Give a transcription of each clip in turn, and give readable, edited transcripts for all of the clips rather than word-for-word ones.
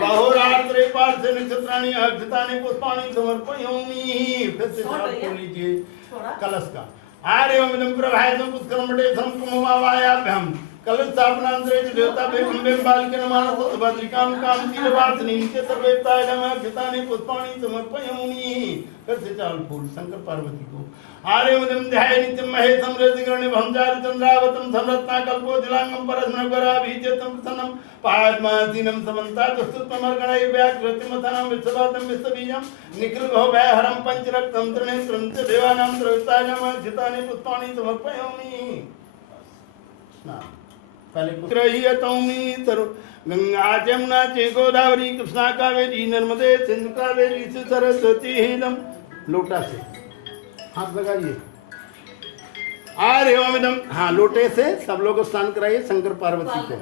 बाहोरात्रे पार्थे नक्षत्राणि अक्षतानि पुष्पाणि समर्पयामि। फिर से बोल लीजिए कलश का। आर्यमिदं प्रभायतं पुष्करमण्डेशं कुममावायाभ्यां कलशस्थापनान्तरे च देवताभ्यं बालिकेन मानसो भद्रिकां कामतीरवासिनीं च सर्वेताय नमः अक्षतानि पुष्पाणि समर्पयामि। फिर से चाल फूल शंकर पार्वती को। आर्यमिदं ध्याये नित्यं महेशं रजगणेभं चारुचन्द्रावतं संरत्नाकल्पो जलांगं परस्मैवराभिजतं प्रसन्नं पाद्मासीनं समन्तातस्तुत्वमर्गणैर्व्याकृतिमथनं विश्ववादं विश्वबीजं निखिलभवभयहरं पञ्चरक्तं त्रिनेत्रं च देवानां प्रविष्टाय नमः अक्षतानि पुष्पाणि समर्पयामि। पहले ग्रह्यतौमी सर्व गंगा जमुना च गोदावरी कृष्णा कावेरी नर्मदे सिंधु कावेरी सरस्वती हिदम। लोटा से हाथ लगाइए। आर्यमिदं, हाँ लोटे से सब लोग स्नान कराइए शंकर पार्वती को।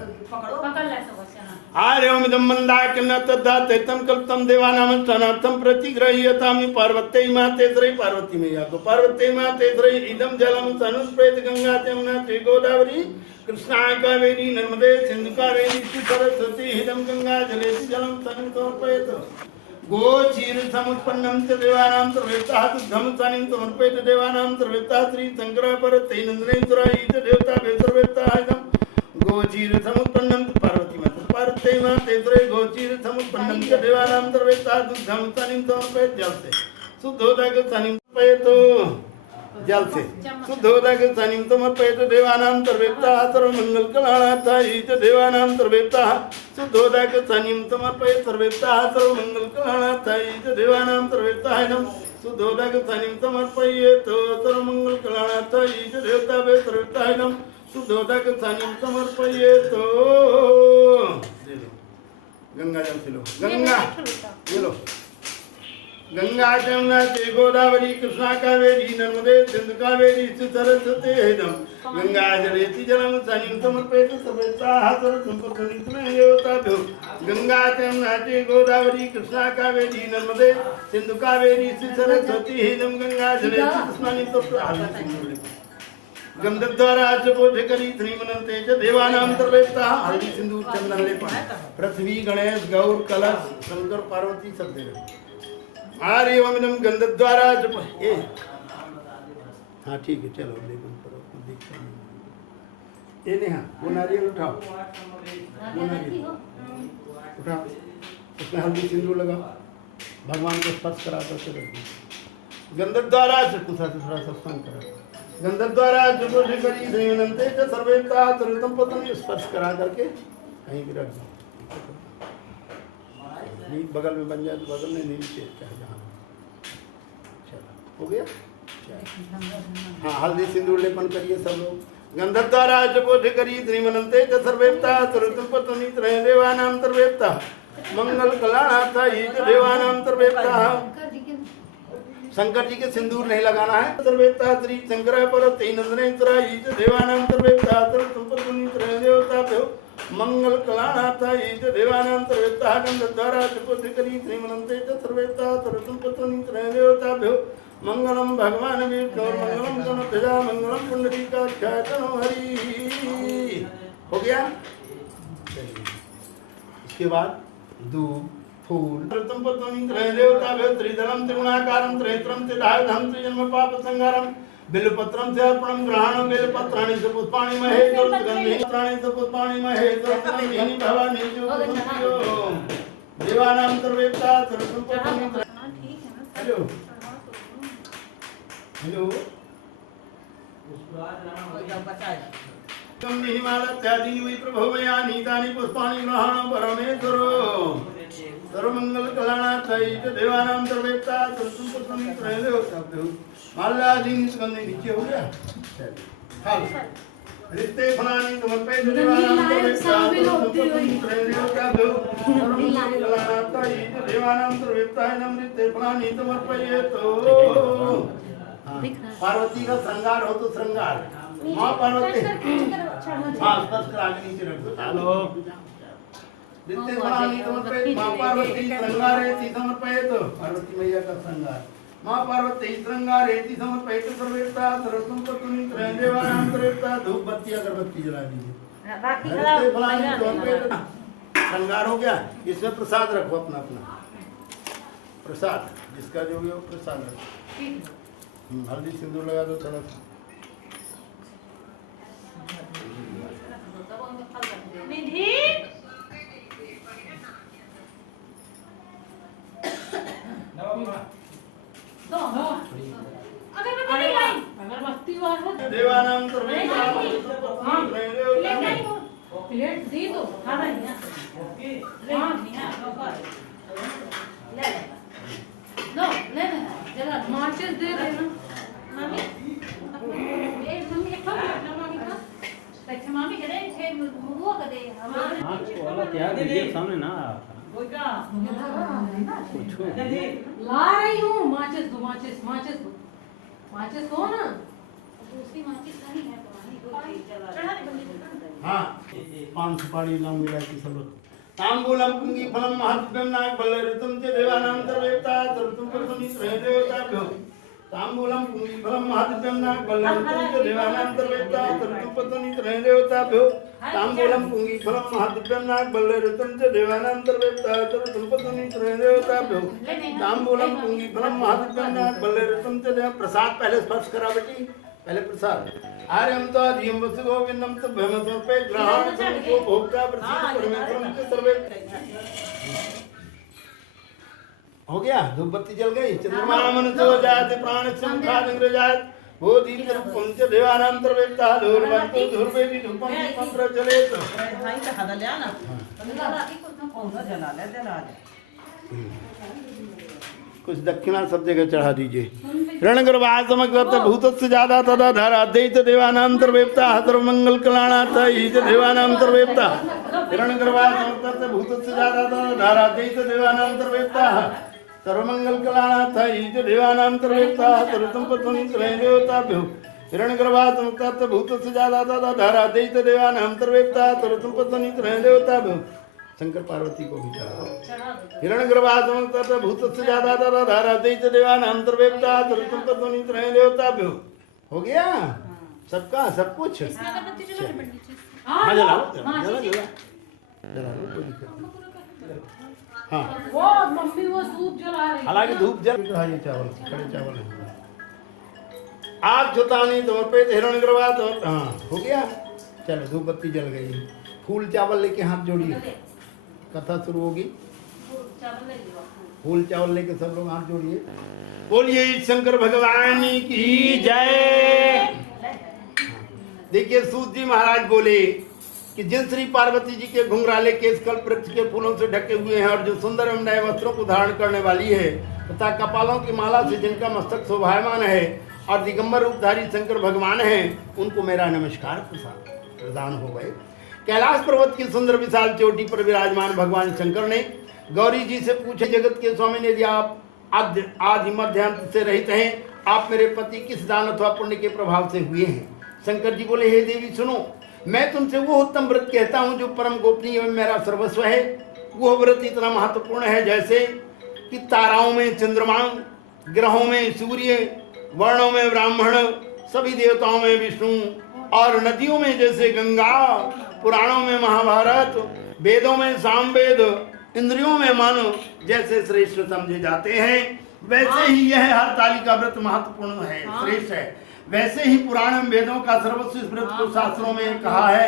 आर्यमिदं मंदाकिनी तद्धातैतं कल्पितं देवानां स्नानार्थं प्रतिगृह्यतामि पार्वत्यै मातेश्वरी पार्वती मैया को। पार्वत्यै मातेश्वरी इदं जलं सनुस्प्रेत गंगा जमुना च गोदावरी कृष्णा कावेरी नर्मदे सिंधु कावेरी सरस्वती इदं गंगा जले जलं समर्पयेत्। गोचीर समुत्पन्नं च देवानां सर्वेत्ताः दुग्धं सानिं समर्पयेत्। देवानां सर्वेत्ताः श्री शंकर परतै नंदनेश्वराय च देवताभ्यो सर्वेत्ताः इदं गोचीर समुत्पन्नं पार्वती माता पार्वती मातेश्वरी गोचीर समुत्पन्नं च देवानां सर्वेत्ताः दुग्धं सानिं समर्पयेत्। जल से शुद्धोदक सानिं समर्पयेत्। जल से शुद्धोदक सानिं समर्पयेत्। देवानां सर्वेत्ताः सर्वमंगल कल्याणार्थाय च देवानां सर्वेत्ताः शुद्धोदक सानिं समर्पयेत्। सर्वेत्ताः सर्वमंगल कल्याणार्थाय च देवानां सर्वेत्ताः शुद्धोदक सानिं समर्पयेत्। सर्वमंगल कल्याणार्थाय च देवताभ्यो सर्वेत्ताः शुद्धोदक सानिं समर्पयेत्। गंगा जल से लो। गंगा ये लो। गंगा जमुना च गोदावरी कृष्णा कावेरी नर्मदे सिंधु कावेरी सरस्वती हिदं गंगा जलेति जलं सानिं समर्पयेत्। सर्वेत्ताः सर्वसम्पत्तिमेवताभ्यो गंगा जमुना च गोदावरी कृष्णा कावेरी नर्मदे सिंधु कावेरी सरस्वती हिदं गंगा जलेति स्नानं समर्पयेत्। गंधद्वारा बोध करी श्रीमनते च देवानां सर्वेत्ताः हल्दी सिंदूर चंदन लेपन पृथ्वी गणेश गौर कलश शंकर पार्वती सब दे रहे। आर्यमिदं गंधद्वारा ए हाँ ठीक है चलो लेपन करो। ये नहीं हाँ वो नारियल उठाओ, वो नारियल उठाओ, उसमें हल्दी सिंदूर लगाओ, भगवान को स्पर्श करा करके रखो। गंधद्वारा से कुछ थोड़ा सत्संग करो। गंधद्वारा जो करी श्रीमनते च सर्वेत्ताः सर्वसम्पत्तिं स्पर्श करा करके कहीं भी रख दो। नींद बगल में बन जाए तो बगल में नीचे चाहे जहाँ। चलो हो गया। हाँ हल्दी सिंदूर लेपन करिए सब लोग। गंधद्वारा जो करी श्रीमनते च सर्वेत्ताः सर्वसम्पत्तिं देवानां सर्वेत्ताः मंगल कल्याणार्थाय च देवानां सर्वेत्ताः। शंकर जी के सिंदूर नहीं लगाना है। सर्वेत्ताः श्री शंकर परतै नंदनेश्वराय च देवानां सर्वेत्ताः सर्वसम्पत्तिं देवताभ्यो मंगल कल्याणार्थाय च देवानां सर्वेत्ताः। गंधद्वारा च करी श्रीमनते च सर्वेत्ताः सर्वसम्पत्तिं देवताभ्यो मंगलम भगवान विष्णु मंगलम गणपतिजा मंगलम पुंडरीकाक्षाय तनो हरि। हो गया। इसके बाद दूध फूल देवताभ्यो त्रिदलम त्रिगुणाकारं त्रिनेत्रं त्रिधायुधं त्रिजन्म पाप संहारं बिल्वपत्रं से अर्पणं ग्रहणं बेलपत्राणि च पुष्पाणि महे गन्धपुष्पाणि च पुष्पाणि महे गन्धि भवानी जो देवानां सर्वेत्ताः सर्वसम्पत्तिं। हेलो हेलो कम निहिमालत्यादीनि वै प्रभवयानि तानि पुष्पाणि ग्रहणं परमेश्वरो सर्वमंगल कल्याणार्थाय च देवानां सर्वेत्ताः सर्वसम्पत्तिं देवताभ्यो। माल्यादीनि सुगन्धि नीचे हो गया। हाल रित्ते फलानि समर्पयेत्। देवानां सर्वेत्ताः सर्वसम्पत्तिं देवताभ्यो सर्वमंगल कल्याणार्थाय च देवानां सर्वेत्ताः रित्ते फलानि समर्पयेत्। पार्वती का श्रृंगार हो तो श्रृंगार माँ पार्वती हाँ स्पर्श करा के नीचे रख दो। हेलो नित्य फलानि समर्पयेत्। माँ पार्वती श्रृंगारे समर्पयेत्। पार्वती मैया का श्रृंगार माँ पार्वती श्रृंगारेति समर्पयित सर्वेता सर्वतम पत्नी त्रय देवानां सर्वेता धूप बत्ती अगरबत्ती जला दीजिए। श्रृंगार हो गया, इसमें प्रसाद रखो अपना अपना प्रसाद, जिसका जो भी हो प्रसाद रखो। हल्दी सिंदूर लगा दो थोड़ा सा। देवानां सर्वेता प्लेट दे दो खाना ही ना नो ले ले जरा माचिस दे रहे ना मम्मी एक मम्मी एक ना मम्मी का अच्छा मम्मी करे छे मुगो कर दे हमारे हां वाला क्या दीजिए सामने ना वो क्या कुछ ला रही हूं माचिस दो माचिस माचिस दो माचिस दो ना दूसरी माचिस नहीं है पुरानी चढ़ा दे बंदी हाँ 5 सुपारी नाम मिला की सब तांबूलम पुंगी फलम महत्वम नाग बल्लरितम च देवानां सर्वेता सर्वतम पत्नी त्रय देवताभ्यो तांबूलम पुंगी फलम महत्वम नाग बल्लरितम च देवानां सर्वेता सर्वतम पत्नी त्रय देवताभ्यो तांबूलम पुंगी फलम महत्वम नाग बल्लरितम च देवानां सर्वेता सर्वतम पत्नी त्रय देवताभ्यो तांबूलम पुंगी फलम महत्वम नाग बल्लरितम च देव। प्रसाद पहले स्पर्श करा बेटी, पहले प्रसाद। आर्यम तो अधियम वसु गोविंदम तो भ्रम समर्पे ग्रहण को भोक्ता प्रसीद परमेश्वरम के सर्वे। हो गया, धूप बत्ती जल गई। चंद्रमा मनुष्यो जाते प्राण संखाद इंद्रजात बोधि रूपम च देवानां सर्वेता धूर्वंतो धूर्वेदि धूपम मंत्र चले तो भाई का हदा ले आना कौन सा जला ले कुछ दक्षिणा सब जगह चढ़ा दीजिए। रणगर्भासमग्रत भूतस्य जादा तदा धाराद्वैत देवानांतर्वेप्ता सर्वमंगल कल्याणार्थ ईश देवानांतर्वेप्ता रणगर्भासमग्रत भूतस्य जादा तदा धाराद्वैत देवानांतर्वेप्ता सर्वमंगल कल्याणार्थ ईश देवानांतर्वेप्ता सर्वतम पत्नी त्रय देवताभ्यो रणगर्भासमग्रत भूतस्य जादा तदा धाराद्वैत देवानांतर्वेप्ता सर्वतम पत्नी त्रय देवताभ्यो। शंकर पार्वती को भी चढ़ाओ। हिरण्यगर्भासमग्रत भूतस्य जादा तदा धाराद्वैत देवानांतर्वेप्ता सर्वतम पत्नी त्रय देवताभ्यो। हो गया सबका सब कुछ। हाँ जलाओ जला लो कोई दिक्कत नहीं। हाँ वो मम्मी वो धूप जला रही हालांकि धूप जल रहा है, चावल खड़े चावल है। आग जुतानी समर्पित हिरण्यगर्भास। हाँ हो गया, चलो धूप बत्ती जल गई। फूल चावल लेके हाथ जोड़िए, कथा शुरू होगी। फूल चावल लेके सब लोग हाथ जोड़िए। बोलिए शंकर भगवान की जय। देखिए सूत जी महाराज बोले कि जिन श्री पार्वती जी के घुंघराले केस कल्प वृक्ष के फूलों से ढके हुए हैं और जो सुंदर एवं नए वस्त्रों को धारण करने वाली है तथा कपालों की माला से जिनका मस्तक शोभायमान है और दिगंबर रूपधारी शंकर भगवान है, उनको मेरा नमस्कार प्रदान हो गए। कैलाश पर्वत की सुंदर विशाल चोटी पर विराजमान भगवान शंकर ने गौरी जी से पूछे, जगत के स्वामी ने यदि आप आदि मध्यांत से रहित हैं, आप मेरे पति किस दान अथवा पुण्य के प्रभाव से हुए हैं? शंकर जी बोले, हे देवी सुनो, मैं तुमसे वो उत्तम व्रत कहता हूँ जो परम गोपनीय एवं मेरा सर्वस्व है। वो व्रत इतना महत्वपूर्ण है जैसे कि ताराओं में चंद्रमा, ग्रहों में सूर्य, वर्णों में ब्राह्मण, सभी देवताओं में विष्णु और नदियों में जैसे गंगा, पुराणों में महाभारत, वेदों में सामवेद, इंद्रियों में मन जैसे श्रेष्ठ समझे जाते हैं, वैसे ही यह हरतालिका व्रत महत्वपूर्ण है, श्रेष्ठ है। वैसे ही पुराण में वेदों का सर्वस्व इस व्रत को शास्त्रों में कहा है,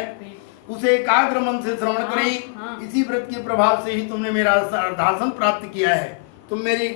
उसे एकाग्र मन से श्रवण करें। इसी व्रत के प्रभाव से ही तुमने मेरा अर्धासन प्राप्त किया है। तुम मेरी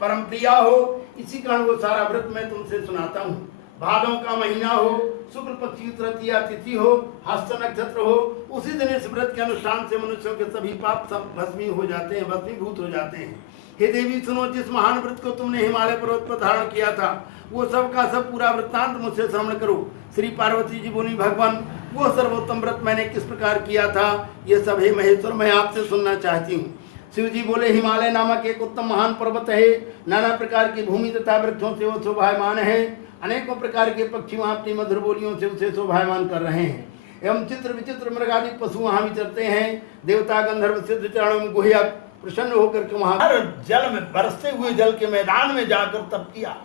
परम प्रिया हो, इसी कारण वो सारा व्रत मैं तुमसे सुनाता हूँ। भादों का महीना हो, शुक्ल पक्ष की तृतीया तिथि हो, हस्त नक्षत्र हो, उसी दिन इस व्रत के अनुष्ठान से मनुष्यों के सभी पाप सब भस्मी हो जाते हैं, भस्मीभूत हो जाते हैं। हे देवी सुनो, जिस महान व्रत को तुमने हिमालय पर्वत पर धारण किया था, वो सब का सब पूरा वृत्तांत मुझसे श्रवण करो। श्री पार्वती जी बोली, भगवान वो सर्वोत्तम व्रत मैंने किस प्रकार किया था, ये सब हे महेश्वर मैं आपसे सुनना चाहती हूँ। शिव जी बोले, हिमालय नामक एक उत्तम महान पर्वत है, नाना प्रकार की भूमि तथा वृक्षों से वो शोभायमान है। अनेकों प्रकार के पक्षी वहाँ अपनी मधुर बोलियों से उसे शोभायमान कर रहे हैं एवं चित्र विचित्र मृगादि पशु वहाँ विचरते हैं। देवता गंधर्व सिद्ध चरण गुह्यक प्रसन्न होकर के वहां जल में बरसते हुए जल के मैदान में जाकर तप किया।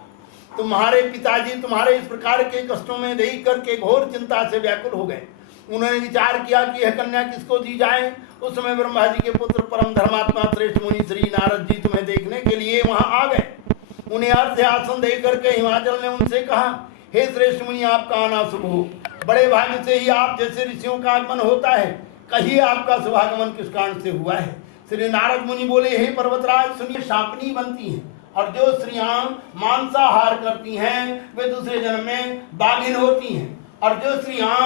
तुम्हारे पिताजी तुम्हारे इस प्रकार के कष्टों में देख करके घोर चिंता से व्याकुल हो गए। उन्होंने विचार किया कि यह कन्या किसको दी जाए। उस समय ब्रह्मा जी के पुत्र परम धर्मात्मा श्रेष्ठ मुनि श्री नारद जी तुम्हें देखने के लिए वहां आ गए। उन्हें अर्थ आसन दे करके हिमाचल ने उनसे कहा, हे श्रेष्ठ मुनि, आपका आना शुभ हो। बड़े भाग्य से ही आप जैसे ऋषियों का आगमन होता है। कहिए आपका शुभागमन किस कारण से हुआ है। श्री नारद मुनि बोले, हे पर्वतराज सुनिए, शापनी बनती हैं और जो स्त्रियां मांसाहार करती हैं वे दूसरे जन्म में बाघिन होती हैं, और जो स्त्रियां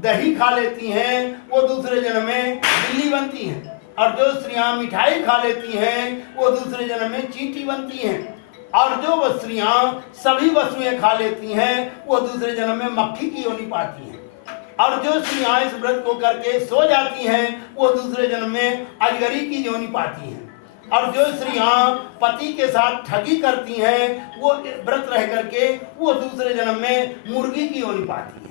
दही खा लेती हैं वो दूसरे जन्म में बिल्ली बनती हैं, और जो स्त्रियां मिठाई खा लेती हैं वो दूसरे जन्म में चींटी बनती हैं, और जो स्त्रियां सभी वस्तुएं खा लेती हैं वो दूसरे जन्म में मक्खी की योनि पाती हैं, और जो स्त्रियां इस व्रत को करके सो जाती हैं वो दूसरे जन्म में अजगरी की योनि पाती हैं, और जो स्त्रियां पति के साथ ठगी करती हैं वो व्रत रह करके वो दूसरे जन्म में मुर्गी की योनि पाती हैं।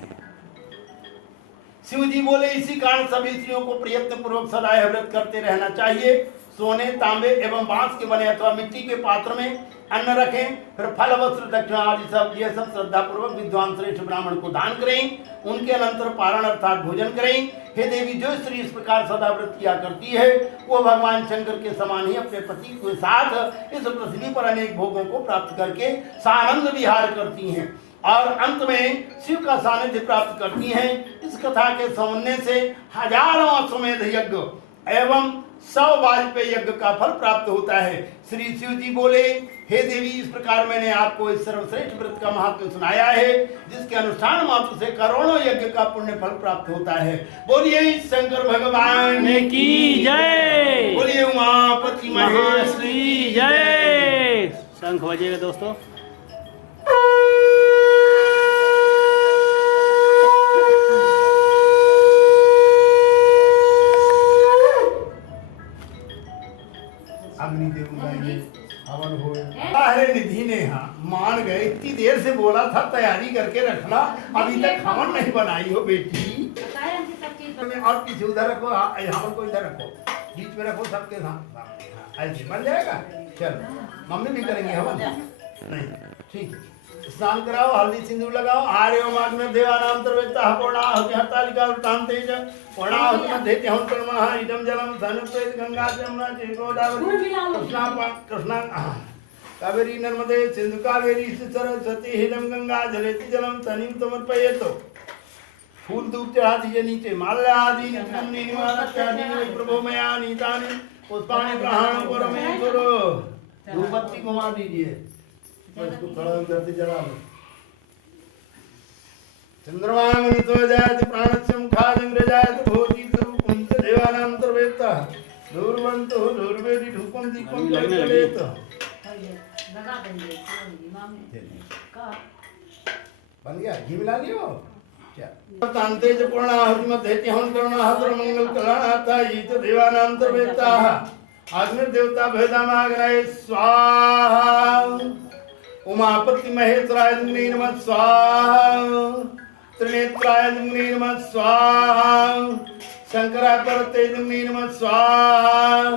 शिव जी बोले, इसी कारण सभी स्त्रियों को प्रयत्न पूर्वक सदा यह व्रत करते रहना चाहिए। सोने, तांबे एवं बांस के बने अथवा मिट्टी के पात्र में अन्न रखें, फिर फल, वस्त्र, दक्षिणा आदि सब ये सब श्रद्धा पूर्वक विद्वान श्रेष्ठ ब्राह्मण को दान करें। उनके अनंतर पारण अर्थात भोजन करें। हे देवी, जो स्त्री इस प्रकार सदा व्रत किया करती है वो भगवान शंकर के समान ही अपने पति के साथ इस पृथ्वी पर अनेक भोगों को प्राप्त करके सानंद विहार करती हैं और अंत में शिव का सानिध्य प्राप्त करती हैं। इस कथा के सुनने से हजारों अश्वमेध यज्ञ एवं 100 वाजपेयी यज्ञ का फल प्राप्त होता है। श्री शिव जी बोले, हे देवी, इस प्रकार मैंने आपको इस सर्वश्रेष्ठ व्रत का महत्व सुनाया है, जिसके अनुष्ठान मात्र से करोड़ों यज्ञ का पुण्य फल प्राप्त होता है। बोलिए शंकर भगवान की जय, बोलिए उमापति महेश की जय। शंख बजेगा दोस्तों। अग्निदेव गाएंगे, हवन होए। अरे निधि ने मान गए, इतनी देर से बोला था तैयारी करके रखना, अभी तक हवन नहीं बनाई हो बेटी। और पीछे उधर रखो, हवन को इधर रखो, बीच में रखो सबके साथ, ऐसे बन जाएगा। चलो मम्मी भी करेंगे हवन, नहीं ठीक है। स्नान कराओ, हल्दी सिंदूर लगाओ। आर्य माग्न देवानाम सर्वेता पूर्णाहुति हरतालिका वृत्तान्ते च पूर्णाहुति मध्ये त्यहं कर्मः इदं जलं सनुप्रेत गंगा जमुना च गोदावरी कृष्णा कावेरी नर्मदे सिंधु कावेरी सरस्वती हिदं गंगा जलेति जलं तनिं समर्पयेत्। फूल धूप चढ़ा दीजिए नीचे, माल्यादि प्रभु मया नीतानि पुष्पाणि ग्रहण करो में करो। धूपबत्ती घुमा दीजिए, इसको थोड़ा उधर से जला लो। चंद्रमा मनुतो जायते प्राणस्य मुखादं जायते भोति स्वरूपं च देवानां सर्वेता दूरवन्तो दूरवेदि धूपं दीपं जलेत। बन गया, घी मिला लियो क्या? तांते च पूर्णाहुति मध्ये त्यहं करुणाहर मंगल कल्याणार्था ईत देवानां सर्वेता अग्निर्देवता भेदामाग्नये स्वाहा। उमापति महेश्वराय नमः स्वाहा। त्रिनेत्राय नमः स्वाहा। शंकराय पार्वती नमः स्वाहा।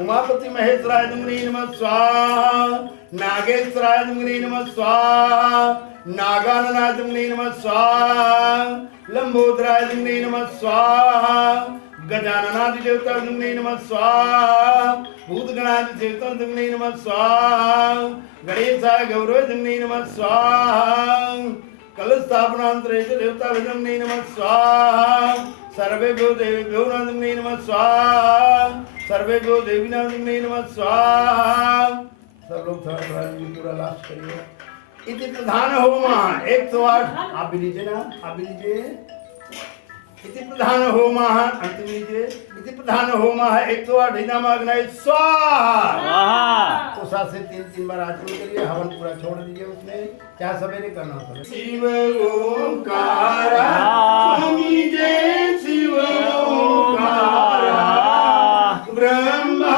उमापति महेश्वराय नमः स्वाहा। नागेश्वराय नमः स्वाहा। नागाननाय नमः स्वाहा। लंबोदराय नमः स्वाहा। गजाननादि देवता नमः स्वाहा। भूतगणादि देवता नमः स्वाहा। गणेशाय गौरव नमः स्वाहा। कलश स्थापनांतरे देवता नमः स्वाहा। सर्वेभ्यो देवेभ्यो नमः स्वाहा। सर्वेभ्यो देवीनां नमः स्वाहा। सब लोग थोड़ा पूरा लास्ट करिए। इति प्रधान होमः 108। आप भी लीजिए ना, आप भी लीजिए। इति प्रधान होमः, अंतिम लीजिए। इति प्रधान होमः 108 हिनामाग्नये स्वाहा। उषा से 3 बार आचमन करिए, हवन पूरा छोड़ दीजिए। उसमें क्या सवेरे करना होता है? शिव ओंकारा स्वामी जय शिव ओंकारा। ब्रह्मा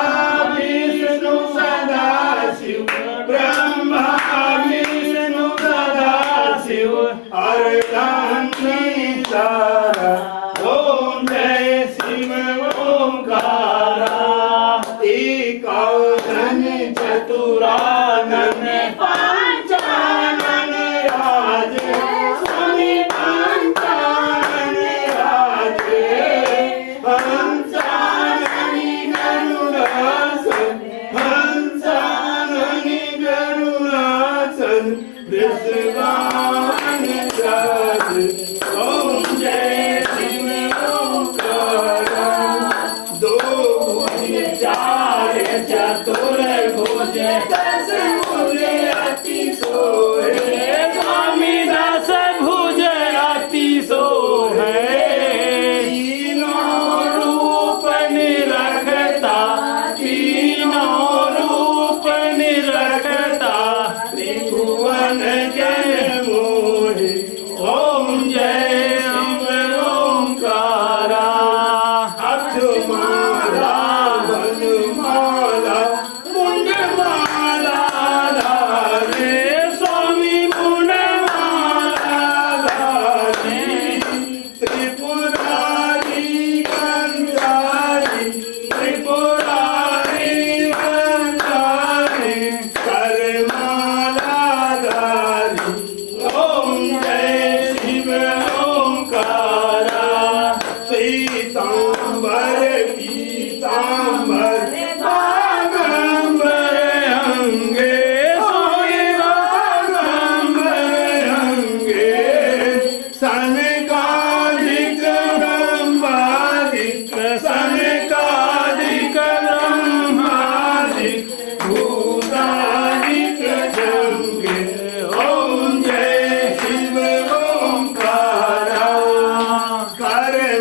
विष्णु सदा शिव, ब्रह्मा विष्णु सदा शिव। अर्धांगी सारा ओम जय शिव ओंकारा। एक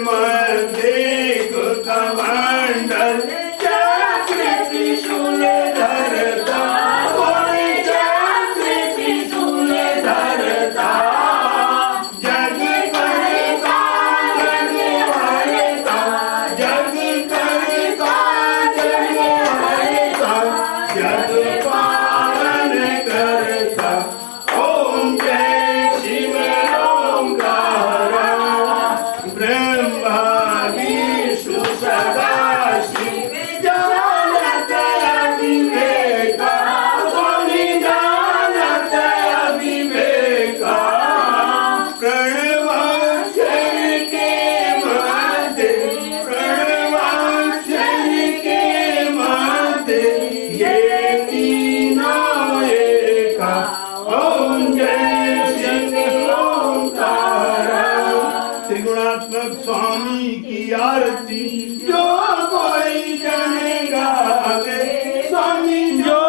मध्ये कमंडल चक्र त्रिशूल धरता कोई चक्र त्रिशूल धरता जग करता जग हरता जग करता जग हरता जग पावन करता ओम जय शिव ओंकार ब्रह्मा विष्णु सदाशिव जानत अविवेका स्वामी जानत अविवेका प्रणवाक्षर के मध्य प्रणवाक्षर के मध्य ये तीनों एका ओम जय शिव ओंकार त्रिगुणात्मक स्वामी की आरती जो कोई जन गावे स्वामी जो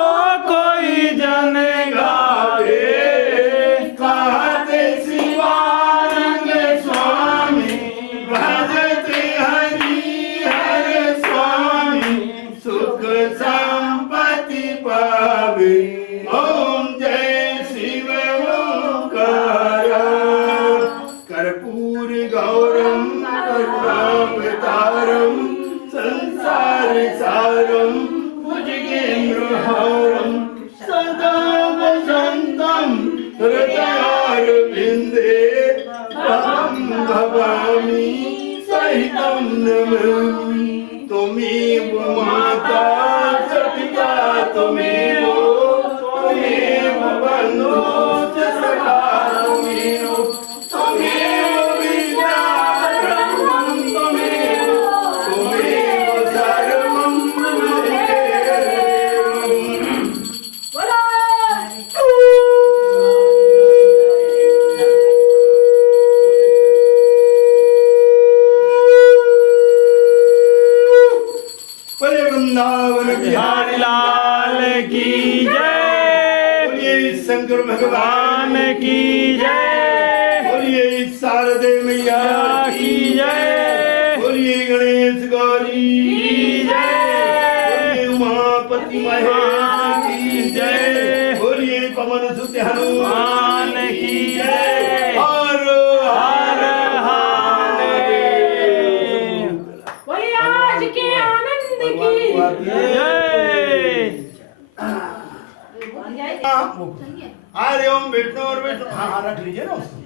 कोई जन गावे कहते शिवानंद स्वामी भजते हरि हर स्वामी सुख संपत्ति पावे ओम जय शिव ओंकार कर्पूर गौरम करुणावतारम संसार सारम भुजगेन्द्रहारम सदा वसंतम हृदयारविंदे अहं भवामि सहितं नमामि त्वमेव माता च पिता त्वमेव बन्धो च सखा त्वमेव विद्यारम्भं त्वमेव सर्वं परे वृंदावन बिहारी बिहारी लाल की जय बोलिए शंकर भगवान भगवान की जय बोलिए शारदे मैया की जय बोलिए गणेश गौरी की जय बोलिए उमापति महेश की जय बोलिए पवन सुत हनुमान की जय हर हर हर बोलिए आज के आनंद की जय हरि ओम विष्णु और विष्णु हाँ रख लीजिए ना उसको।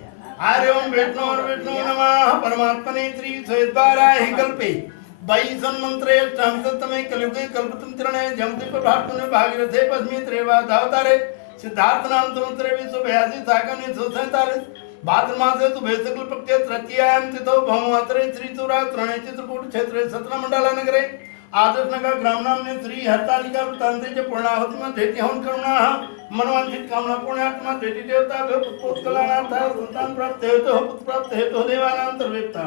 हरि ओम विष्णु और विष्णु नमः परमात्मने श्री स्वेद्वारा ही कल्पे वै सन्मंत्रे संसतमे कलियुगे कल्पतम चरणे जमते प्रभातुने भागीरथे पद्मे त्रेवा धावतारे सिद्धार्थ नाम तनुत्रे विश्व भयासी साकने सोसतारे भाद्र मासे सुबह सकल प्रत्यय तृतीयाम तिथो भौमात्रे श्री चूरा त्रणे चित्रकूट क्षेत्रे सत्र मंडला नगरे आदर्श नगर ग्राम नाम ने श्री हरतालिका वृत्तांते च पूर्णाहुति में देती हवन करुणा मनवांछित कामना पुण्यात्मा देती देवता भव पुत्रोत्कलानाथ संतान प्राप्त हेतु पुत्र प्राप्त हेतु देवानां सर्वेत्ता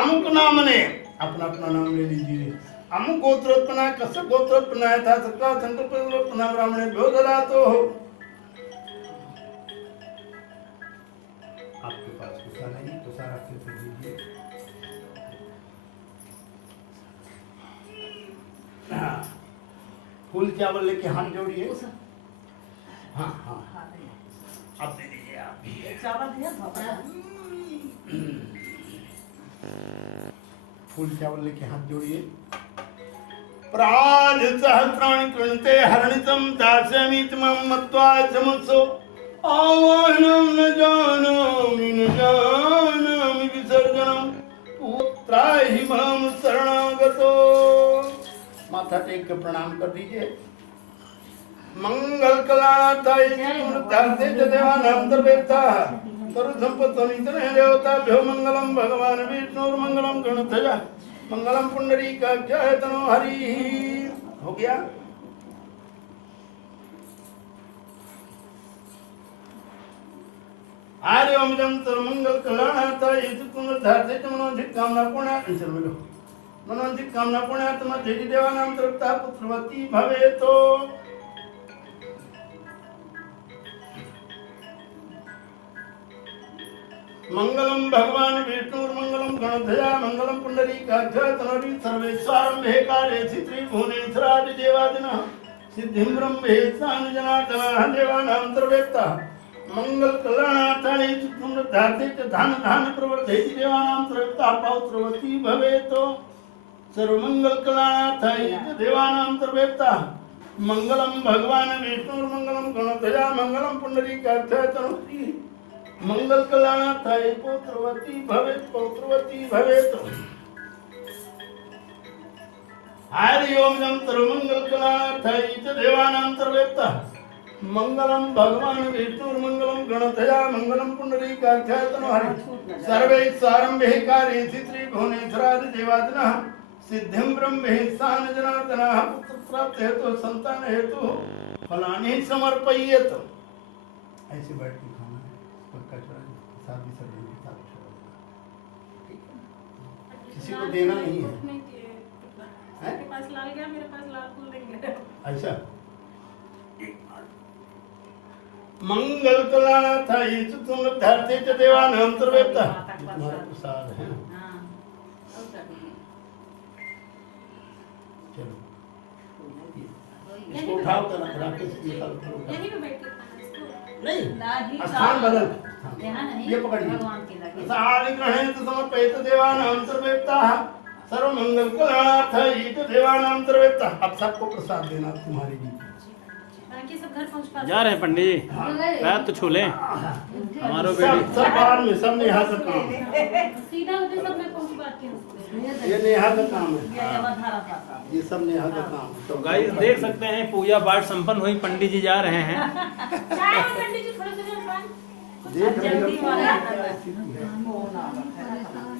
अमुक नाम ने अपना अपना नाम ले लीजिए अमुक गोत्रोत्पन्ना कश्यप गोत्रोत्पन्ना था सबका संकल्पोत्पन्ना ब्राह्मणे भ्यो ददातो आपके पास कुछ नहीं तो सारा आपके दे दीजिए फूल चावल लेके हाथ जोड़िए हाँ हाँ अब दे दीजिए आप भी चावल दिया फूल चावल लेके हाथ जोड़िए प्राण सहस्राणि कृणते हरणितं दास्यामित्मं मत्वा समत्सो आवाहनं न जानामि विसर्जनं पुत्राहि मां शरणागतो माथा टेक के प्रणाम कर दीजिए मंगल कलानाथाय धरते च देवानां सर्वेत्ता सर्व संपत्तनिधने देवताभ्यो मंगलम भगवान विष्णुर्मंगलम गणध्वज मंगलम पुंडरीकाक्षाय तनो हरि हो गया आर्य ओम सर्वमंगल कल्याणार्थाय धरते च मनोधिक कामना पुण्यार्थं सर्वलो मनोधिक कामना पुण्यार्थम देवी देवानां तृप्ता पुत्रवती भवेतो मंगलम भगवान विष्णुर्मंगलम गणध्वजा मंगलम पुंडरीकाक्ष तनोरी सर्वेश्वरं भेकारे त्रिभुवनेश्वरादि देवादिनः सिद्धिं ब्रह्मेशान जनार्दनः देवानां सर्वेत्ता मंगल कल्याणार्थाय चित्तमृद्धार्थे च धान धान प्रवर्धयति देवानां सर्वेत्ता पौत्रवती भवेत् सर्वमंगल कल्याणार्थाय च देवानां सर्वेत्ता मंगलम भगवान विष्णुर्मंगलम गणध्वजा मंगलम पुंडरीकाक्ष तनोरी मंगल कल्याणार्थाय पौत्रवती भवेत् हरि ओम जम सर्वमंगल कल्याणार्थाय च देवानां सर्वेत्ता मंगलम भगवान विष्णुर्मंगलम गणध्वजा मंगलम पुंडरीकाक्ष तनोहरि सर्वैश्वरं भेकारे त्रिभुवनेश्वरादि देवादिनः सिद्धिं ब्रह्मेशान जनार्दनः पुत्र प्राप्त हेतु संतान हेतु फलानि समर्पयेत। ऐसे बैठ के खाना पक्का छोड़ा शादी सब्जी के साथ छोड़ा किसी को देना नहीं है। आपके पास लाल गया, मेरे पास लाल फूल देंगे। अच्छा मंगल कल्याणार्थाय च तुम धरते च देवानां सर्वेत्ता तुम्हारा प्रसाद है। हाँ, और कर दिए। चलो इसको उठाओ कर रख के निकाल करो। यहीं पे बैठ के खाना इसको। नहीं नहीं, स्थान बदल यहाँ नहीं, ये पकड़िए। भगवान के लगे। सारि ग्रहणेत समर्पयेत देवानां सर्वेत्ता सर्वमंगल कल्याणार्थाय च देवानां सर्वेत्ता। अब सबको प्रसाद देना तुम्हारी भी। बाकी सब घर पहुँच पाते जा रहे हैं पंडित जी, पैर तो छू लें हमारो सब बेटी। सब बाहर में सब नेहा का काम सीधा उधर सब मैं पहुँच पाती हूँ। ये नेहा का काम है। ये धारा था ये सब नेहा का काम तो गाइस देख सकते हैं पूजा पाठ संपन्न हुई, पंडित जी जा रहे हैं। चाय में पंडित जी थोड़ा सा जल्दी देख रहे जल्दी वाला हो। है।